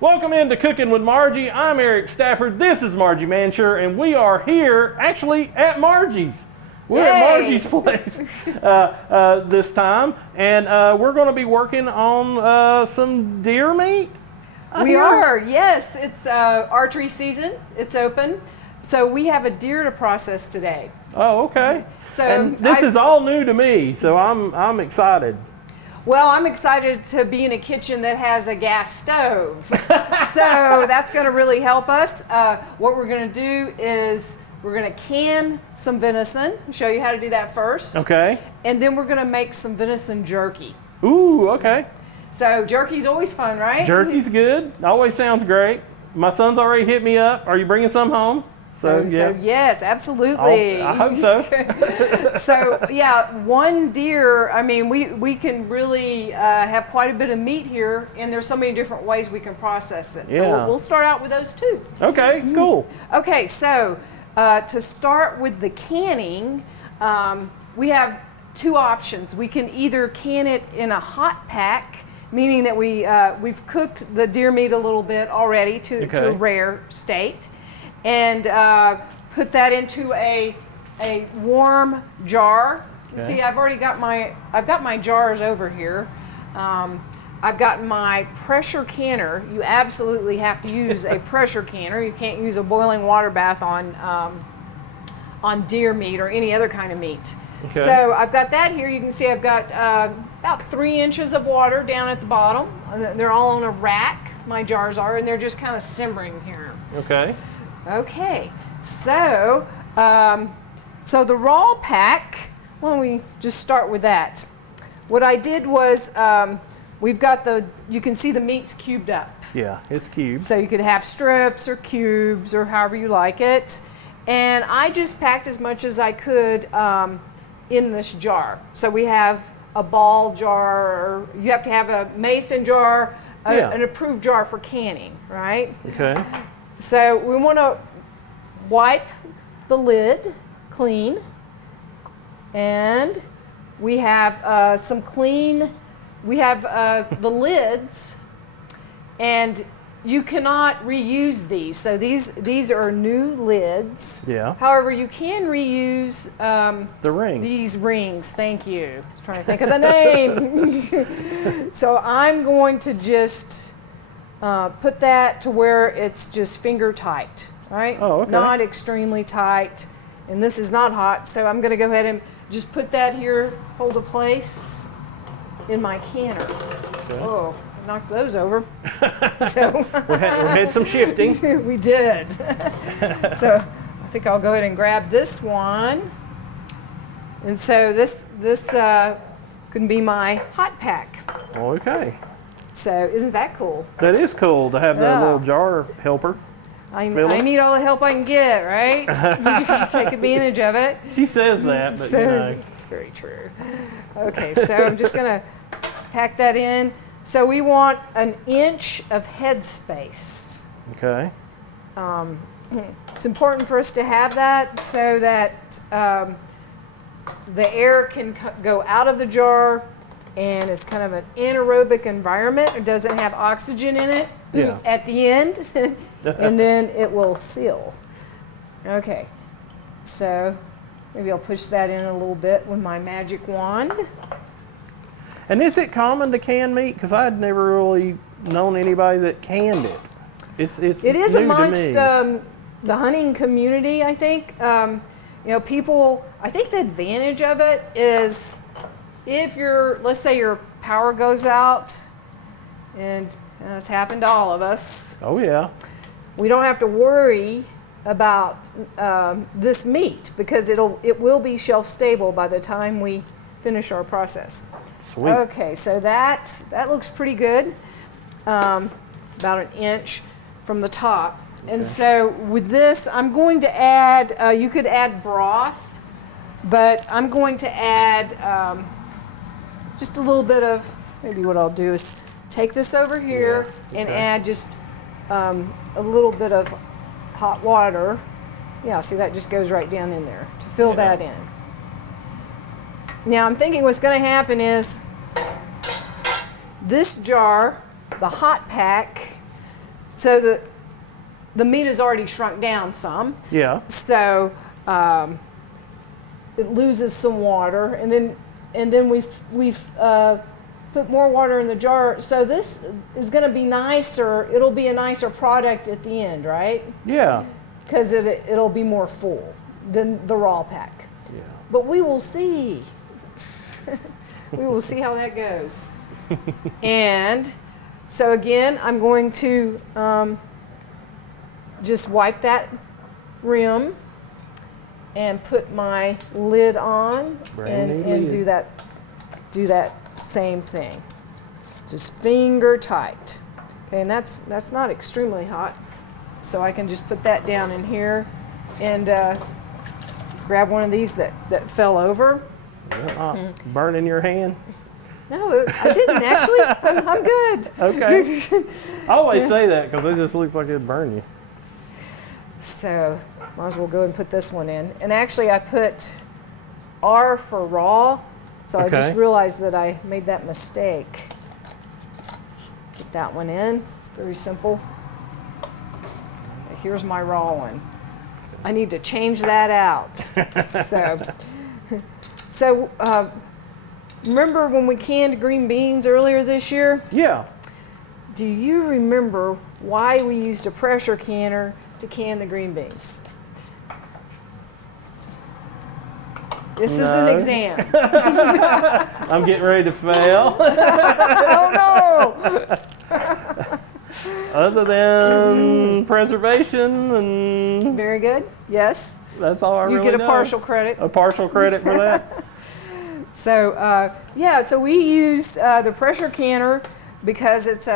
Welcome into Cooking with Margie. I'm Eric Stafford. This is Margie Mansure, and we are here actually at Margie's. We're at Margie's place this time, and we're going to be working on some deer meat. We are, yes. It's archery season. It's open. So we have a deer to process today. Oh, okay. So and this is all new to me, so I'm excited. Well, I'm excited to be in a kitchen that has a gas stove. So that's going to really help us. What we're going to do is we're going to can some venison. I'll show you how to do that first. Okay. And then we're going to make some venison jerky. Ooh, okay. So jerky's always fun, right? Jerky's good. Always sounds great. My son's already hit me up. Are you bringing some home? So yes, absolutely. I hope so. So yeah, one deer, I mean, we can really have quite a bit of meat here, and there's so many different ways we can process it. Yeah. So we'll start out with those two. Okay, cool. Okay, so to start with the canning, we have two options. We can either can it in a hot pack, meaning that we've cooked the deer meat a little bit already to a rare state, and put that into a warm jar. Okay. See, I've got my jars over here. I've got my pressure canner. You absolutely have to use a pressure canner. You can't use a boiling water bath on deer meat or any other kind of meat. Okay. So I've got that here. You can see I've got about 3 inches of water down at the bottom. They're all on a rack, my jars are, and they're just kind of simmering here. Okay. Okay, so so the raw pack, why don't we just start with that? What I did was, we've got you can see the meat's cubed up. Yeah, it's cubed. So you could have strips or cubes or however you like it. And I just packed as much as I could in this jar. So we have a ball jar, or you have to have a mason jar, an approved jar for canning, right? Okay. So we want to wipe the lid clean, and we have some clean, we have the lids, and you cannot reuse these. So these are new lids. Yeah. However, you can reuse the ring. These rings. Thank you. I was trying to think of the name. So I'm going to just put that to where it's just finger tight, right? Oh, okay. Not extremely tight. And this is not hot, so I'm going to go ahead and just put that here, hold a place in my canner. Okay. Oh, I knocked those over. So we had some shifting. we did. So I think I'll go ahead and grab this one. And so this can be my hot pack. Okay. So isn't that cool? That is cool to have that Yeah. little jar helper. I need all the help I can get, right? Just take advantage of it. She says that, but So, you know. it's very true. Okay, so I'm just gonna pack that in. So we want 1 inch of head space. Okay. It's important for us to have that so that the air can go out of the jar, and it's kind of an anaerobic environment. It doesn't have oxygen in it at the end, and then it will seal. Okay, so maybe I'll push that in a little bit with my magic wand. And is it common to can meat? Because I had never really known anybody that canned it. It is new amongst to me. the hunting community, I think. People, I think the advantage of it is if let's say your power goes out, and it's happened to all of us, Oh yeah. we don't have to worry about this meat because it will be shelf stable by the time we finish our process. Sweet. Okay, so that looks pretty good, about 1 inch from the top. And so with this, I'm going to add, you could add broth, but I'm going to add just a little bit of, maybe what I'll do is take this over here and add just a little bit of hot water. Yeah, see, that just goes right down in there to fill that in. Now I'm thinking what's going to happen is this jar, the hot pack, So the meat is already shrunk down some. Yeah. So it loses some water, and then we've put more water in the jar. So this is going to be nicer. It'll be a nicer product at the end, right? Yeah. Because it'll be more full than the raw pack. Yeah. But we will see. We will see how that goes. And so again, I'm going to just wipe that rim and put my lid on and do that same thing. Just finger tight. Okay, and that's not extremely hot. So I can just put that down in here and grab one of these that fell over. Burning your hand? No, I didn't actually. I'm good. Okay. I always say that because it just looks like it'd burn you. So might as well go and put this one in. And actually I put R for raw. So I just realized that I made that mistake. Just put that one in. Very simple. Here's my raw one. I need to change that out. So remember when we canned green beans earlier this year? Yeah. Do you remember why we used a pressure canner to can the green beans? This is an exam. I'm getting ready to fail. Oh no! Other than preservation and Very good. Yes. that's all I really know. You get a partial credit. A partial credit for that? So yeah, so we use the pressure canner because it's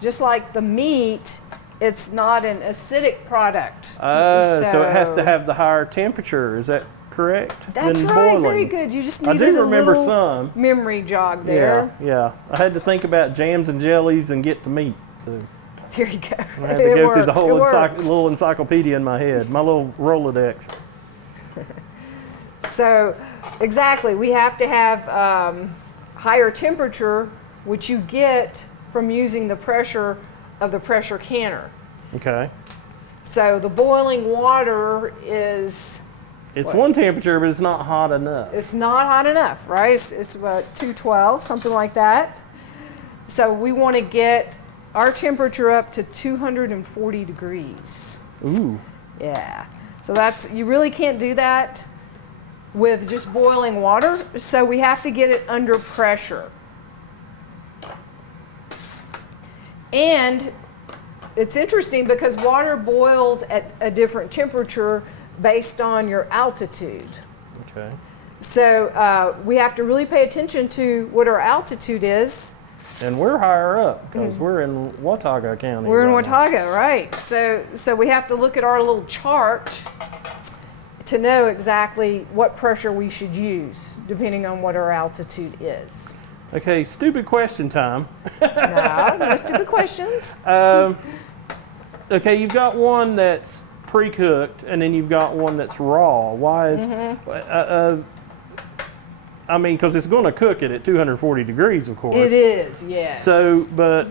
just like the meat. It's not an acidic product. So it has to have the higher temperature. Is that correct? That's than right. boiling? Very good. You just I needed do a remember little some. memory jog there. Yeah. I had to think about jams and jellies and get the meat. So There you go. I had to go through the whole It works. little encyclopedia in my head, my little Rolodex. So exactly, we have to have higher temperature, which you get from using the pressure of the pressure canner. Okay. So the boiling water is, It's one temperature, but it's not hot enough. it's not hot enough, right? It's about 212, something like that. So we want to get our temperature up to 240 degrees. Ooh. Yeah. So you really can't do that with just boiling water. So we have to get it under pressure. And it's interesting because water boils at a different temperature based on your altitude. Okay. So we have to really pay attention to what our altitude is. And we're higher up because we're in Watauga County. We're in right now. Watauga, right? So we have to look at our little chart to know exactly what pressure we should use, depending on what our altitude is. Okay, stupid question time. No stupid questions. Okay, you've got one that's pre-cooked, and then you've got one that's raw. Why is? I mean, because it's going to cook it at 240 degrees, of course. It is, yes. So, but,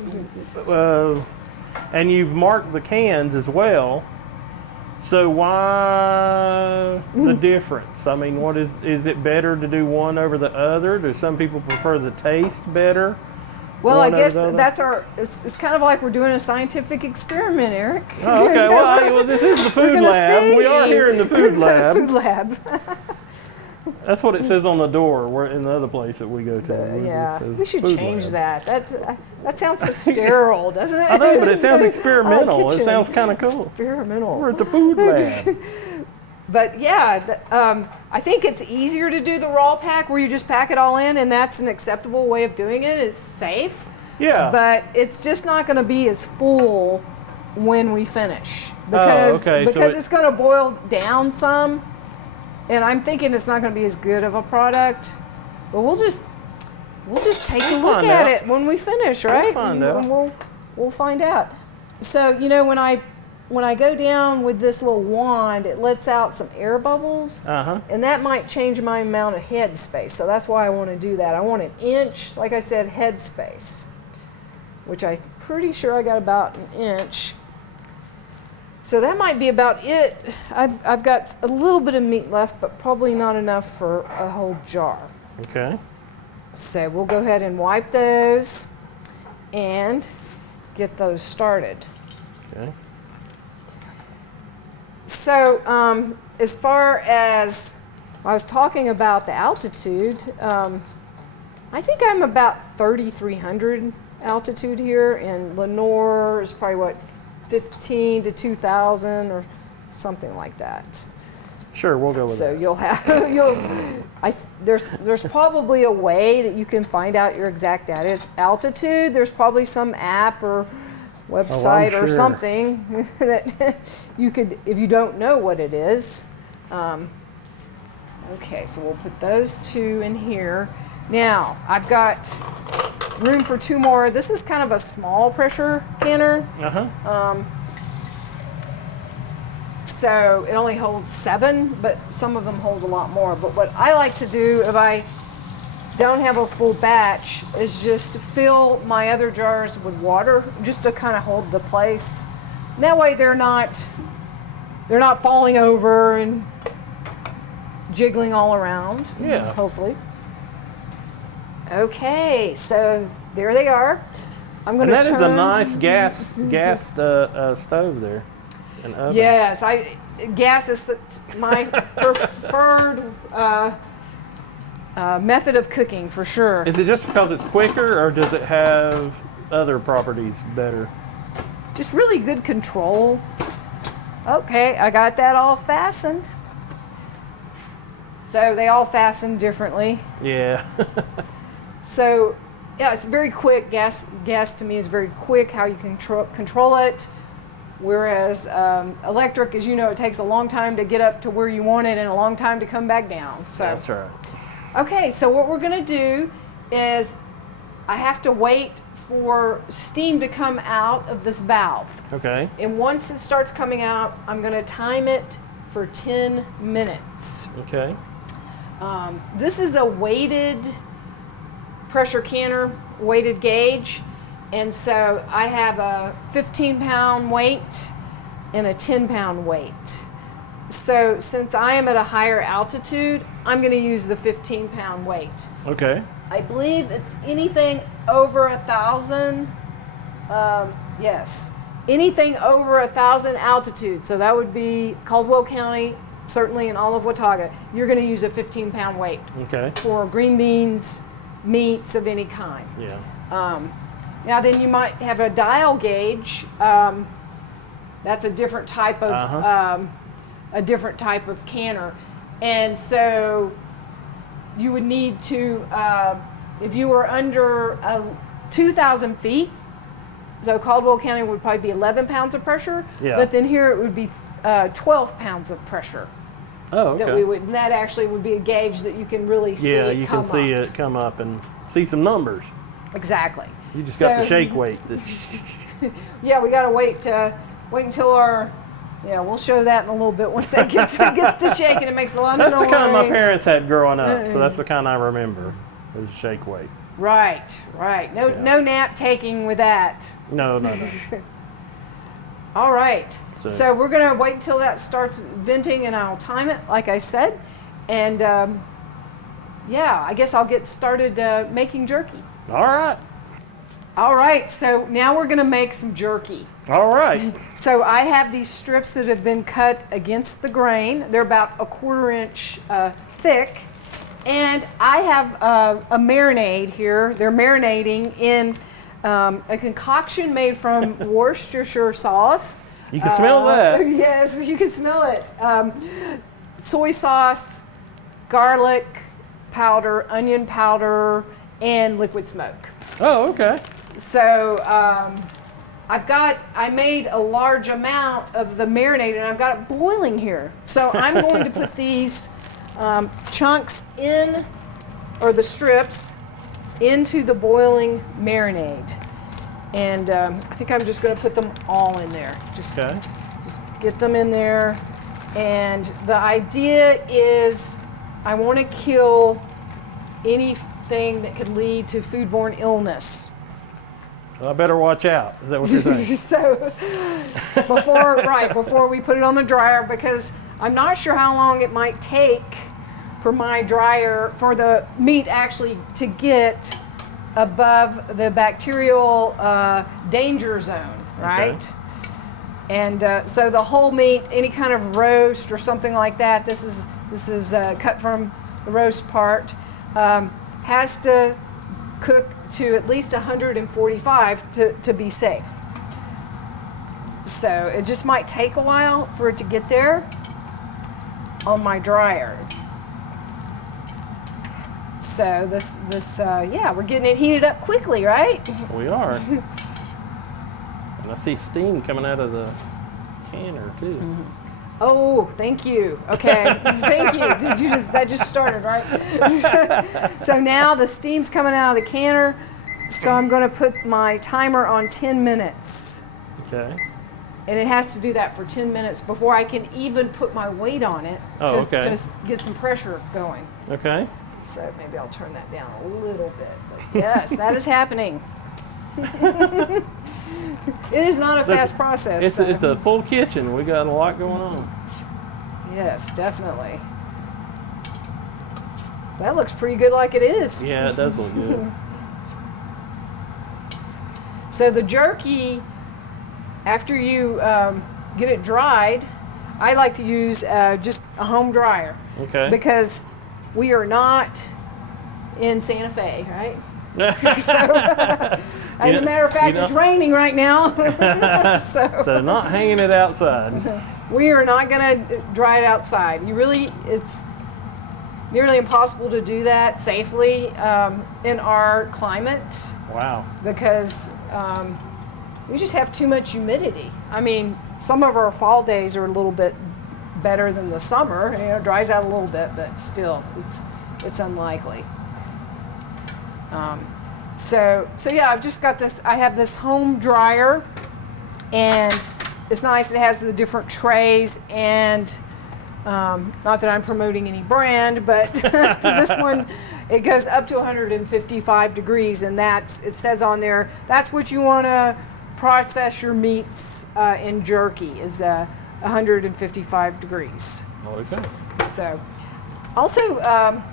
and you've marked the cans as well. So why the difference? I mean, what is it better to do one over the other? Do some people prefer the taste better? Well, I one over guess the other? that's it's kind of like we're doing a scientific experiment, Eric. Oh, okay. Well, this is the food gonna lab. We see. are here in the food lab. Food lab. That's what it says on the door. We're in the other place that we go to. Yeah, It says we should food change lab. that. That sounds so sterile, doesn't it? I know, but it sounds experimental. It kitchen. sounds kind of cool. Experimental. We're at the food lab. But yeah, I think it's easier to do the raw pack where you just pack it all in, and that's an acceptable way of doing it. It's safe, Yeah. but it's just not going to be as full when we finish because okay, so it's going to boil down some, and I'm thinking it's not going to be as good of a product. But we'll just take a look at it when we finish, right? And we'll find out. So when I go down with this little wand, it lets out some air bubbles, and that might change my amount of head space. So that's why I want to do that. I want 1 inch, like I said, head space, which I'm pretty sure I got about 1 inch. So that might be about it. I've got a little bit of meat left, but probably not enough for a whole jar. Okay. So we'll go ahead and wipe those and get those started. Okay. So as far as I was talking about the altitude, I think I'm about 3,300 altitude here, and Lenore is probably what, 15 to 2,000 or something like that. Sure, we'll go with So that. you'll have there's probably a way that you can find out your exact altitude. There's probably some app or website or sure. something that you could, if you don't know what it is. Okay, so we'll put those two in here. Now, I've got room for two more. This is kind of a small pressure canner. Uh-huh. So it only holds 7, but some of them hold a lot more. But what I like to do if I don't have a full batch is just fill my other jars with water just to kind of hold the place. And that way they're not falling over and jiggling all around. Yeah. Hopefully. Okay, so there they are. I'm going And to that is a nice gas stove there. An oven. Yes, gas is my preferred method of cooking for sure. Is it just because it's quicker, or does it have other properties better? Just really good control. Okay, I got that all fastened. So they all fasten differently. Yeah. So yeah, it's very quick. Gas to me is very quick how you can control it. Whereas electric, as you know, it takes a long time to get up to where you want it and a long time to come back down. So That's right. okay, so what we're going to do is I have to wait for steam to come out of this valve. Okay. And once it starts coming out, I'm going to time it for 10 minutes. Okay. This is a weighted pressure canner, weighted gauge. And so I have a 15-pound weight and a 10-pound weight. So since I am at a higher altitude, I'm going to use the 15-pound weight. Okay. I believe it's anything over 1,000. Yes, anything over 1,000 altitude. So that would be Caldwell County, certainly in all of Watauga. You're going to use a 15-pound weight Okay. for green beans, meats of any kind. Yeah. Now then you might have a dial gauge. That's a different type of canner, and so you would need to, if you were under 2,000 feet. So Caldwell County would probably be 11 pounds of pressure. Yeah. But then here it would be 12 pounds of pressure. Oh, okay. That we would. And that actually would be a gauge that you can really see. Yeah, it you come can see up. it come up and see some numbers. Exactly. You just got the So- shake weight. Yeah, we got to wait until our. Yeah, we'll show that in a little bit once that gets to shaking. It makes a lot of That's noise. the kind my parents had growing up, so that's the kind I remember. It was shake weight. Right. No nap taking with that. No. All right. So- So we're gonna wait until that starts venting, and I'll time it like I said, and yeah, I guess I'll get started making jerky. All right. All right. So now we're gonna make some jerky. All right. So I have these strips that have been cut against the grain. They're about a 1/4 inch thick. And I have a marinade here. They're marinating in a concoction made from Worcestershire sauce. You can smell that. Yes, you can smell it. Soy sauce, garlic powder, onion powder, and liquid smoke. Oh, okay. So I made a large amount of the marinade, and I've got it boiling here. So I'm going to put these chunks in, or the strips, into the boiling marinade. And I think I'm just going to put them all in there. Just get them in there. And the idea is I want to kill anything that could lead to foodborne illness. I better watch out. Is that what you're saying? So before we put it on the dryer, because I'm not sure how long it might take for my dryer, for the meat actually to get above the bacterial danger zone, right? Okay. And so the whole meat, any kind of roast or something like that, this is cut from the roast part, has to cook to at least 145 to be safe. So it just might take a while for it to get there on my dryer. So yeah, we're getting it heated up quickly, right? We are. And I see steam coming out of the canner too. Mm-hmm. Oh, thank you. Okay, thank you. That just started, right? So now the steam's coming out of the canner. So I'm going to put my timer on 10 minutes. Okay. And it has to do that for 10 minutes before I can even put my weight on it to get some pressure going. Okay. So maybe I'll turn that down a little bit. But yes, that is happening. It is not a fast process. It's a full kitchen. We got a lot going on. Yes, definitely. That looks pretty good like it is. Yeah, it does look good. So the jerky, after you get it dried, I like to use just a home dryer. Okay. Because we are not in Santa Fe, right? So, as a matter of fact, it's raining right now. So not hanging it outside. We are not going to dry it outside. It's nearly impossible to do that safely in our climate. Wow. Because we just have too much humidity. I mean, some of our fall days are a little bit better than the summer. It dries out a little bit, but still, it's unlikely. So yeah, I've just got this. I have this home dryer, and it's nice. It has the different trays, and not that I'm promoting any brand, but this one, it goes up to 155 degrees, and it says on there, that's what you want to process your meats in jerky, is 155 degrees. Okay. So, also,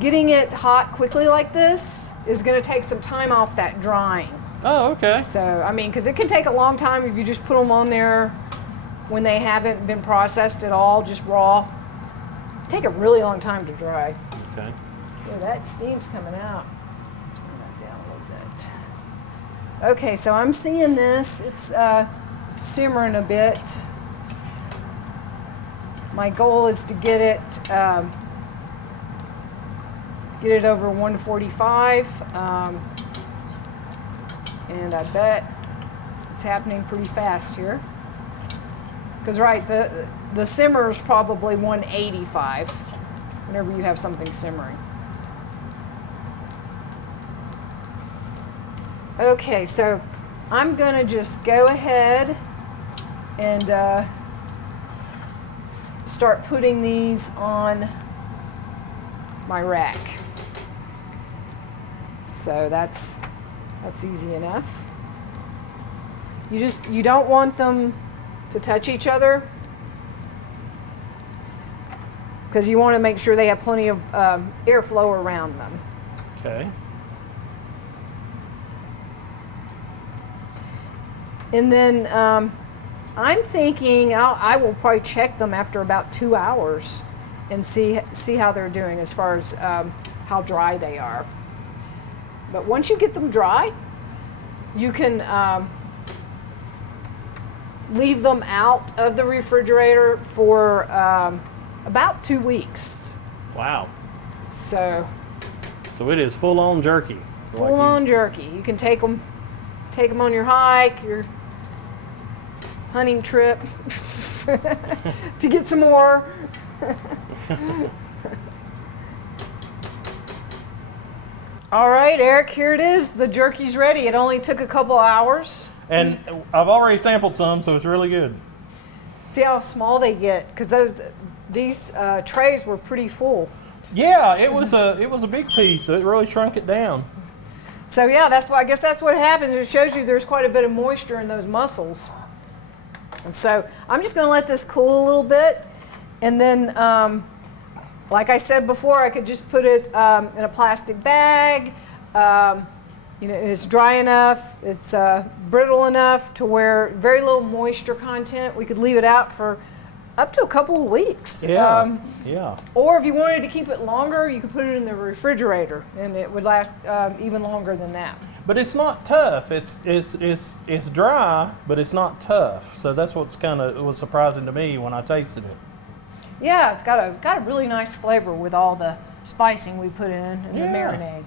getting it hot quickly like this is going to take some time off that drying. Oh, okay. So, I mean, because it can take a long time if you just put them on there when they haven't been processed at all, just raw. Take a really long time to dry. Okay. Oh, that steam's coming out. Turn that down a little bit. Okay, so I'm seeing this. It's simmering a bit. My goal is to get it over 145, and I bet it's happening pretty fast here. Because the simmer is probably 185 whenever you have something simmering. Okay, so I'm going to just go ahead and start putting these on my rack. So that's easy enough. You don't want them to touch each other, because you want to make sure they have plenty of airflow around them. Okay. And then I'm thinking I will probably check them after about 2 hours and see how they're doing as far as how dry they are. But once you get them dry, you can leave them out of the refrigerator for about 2 weeks. Wow. So it is full-on jerky. Full-on jerky. You can take them on your hike, your hunting trip, to get some more. All right, Eric, here it is. The jerky's ready. It only took a couple hours. And I've already sampled some, so it's really good. See how small they get, because these trays were pretty full. Yeah, it was a big piece, so it really shrunk it down. So yeah, I guess that's what happens. It shows you there's quite a bit of moisture in those mussels. And so I'm just going to let this cool a little bit. And then, like I said before, I could just put it in a plastic bag. It's dry enough, it's brittle enough to where very little moisture content. We could leave it out for up to a couple of weeks. Yeah, yeah. Or if you wanted to keep it longer, you could put it in the refrigerator, and it would last even longer than that. But it's not tough. It's dry, but it's not tough. So that's what's was surprising to me when I tasted it. Yeah, it's got a really nice flavor with all the spicing we put in the marinade.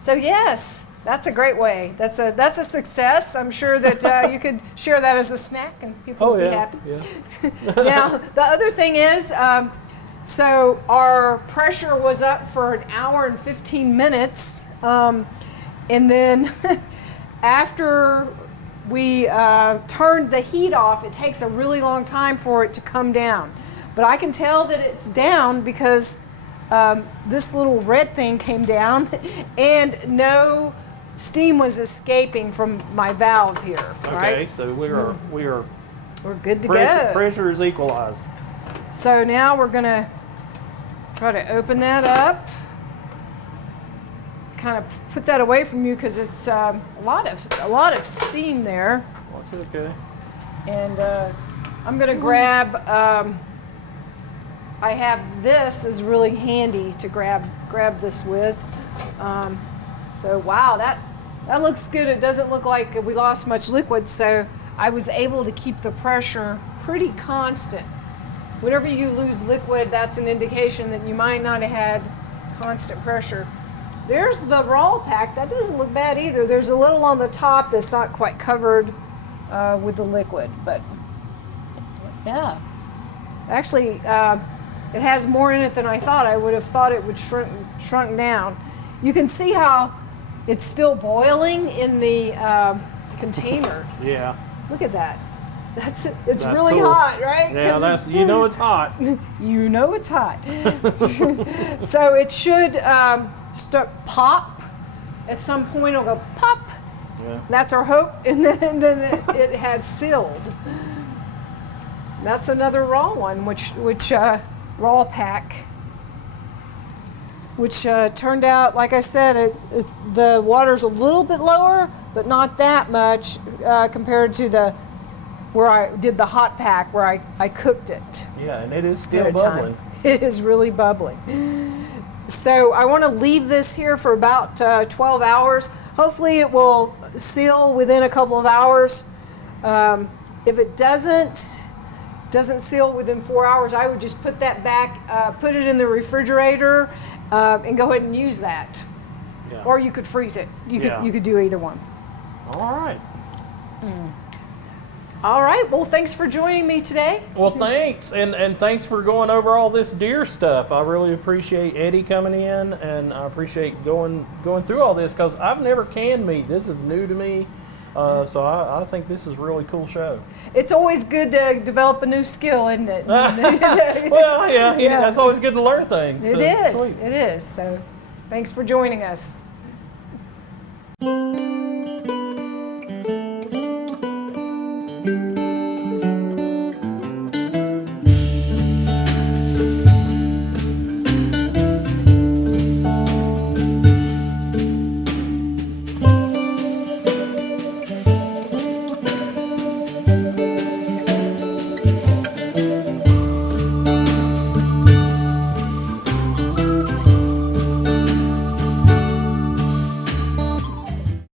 So yes, that's a great way. That's a success. I'm sure that you could share that as a snack and people would be happy. Yeah. Now, the other thing is, so our pressure was up for 1 hour and 15 minutes. And then after we turned the heat off, it takes a really long time for it to come down. But I can tell that it's down because this little red thing came down and no steam was escaping from my valve here. Okay, right? so we're good to pressure, go. pressure is equalized. So now we're gonna try to open that up. Kind of put that away from you because it's a lot of steam there. That's okay. And I'm gonna grab. I have this is really handy to grab this with. So wow, that looks good. It doesn't look like we lost much liquid, so I was able to keep the pressure pretty constant. Whenever you lose liquid, that's an indication that you might not have had constant pressure. There's the raw pack. That doesn't look bad either. There's a little on the top that's not quite covered with the liquid, but yeah. Actually, it has more in it than I thought. I would have thought it would shrunk down. You can see how it's still boiling in the container. Yeah. Look at that. It's That's really cool. hot, right? Yeah, it's hot. You know it's hot. So it should start pop. At some point it'll go pop. Yeah. That's our hope. And then it has sealed. That's another raw one, which raw pack, which turned out, like I said, the water's a little bit lower, but not that much compared to where I did the hot pack, where I cooked it. Yeah, and it is still at a time. bubbling. It is really bubbling. So I want to leave this here for about 12 hours. Hopefully it will seal within a couple of hours. If it doesn't seal within 4 hours, I would just put that back, put it in the refrigerator, and go ahead and use that. Yeah. Or you could freeze it. You could do either one. All right. All right. Well, thanks for joining me today. Well, thanks, and thanks for going over all this deer stuff. I really appreciate Eddie coming in, and I appreciate going through all this because I've never canned meat. This is new to me, so I think this is a really cool show. It's always good to develop a new skill, isn't it? Well, yeah, that's always good to learn things. It so, is. Sweet. It is. So, thanks for joining us.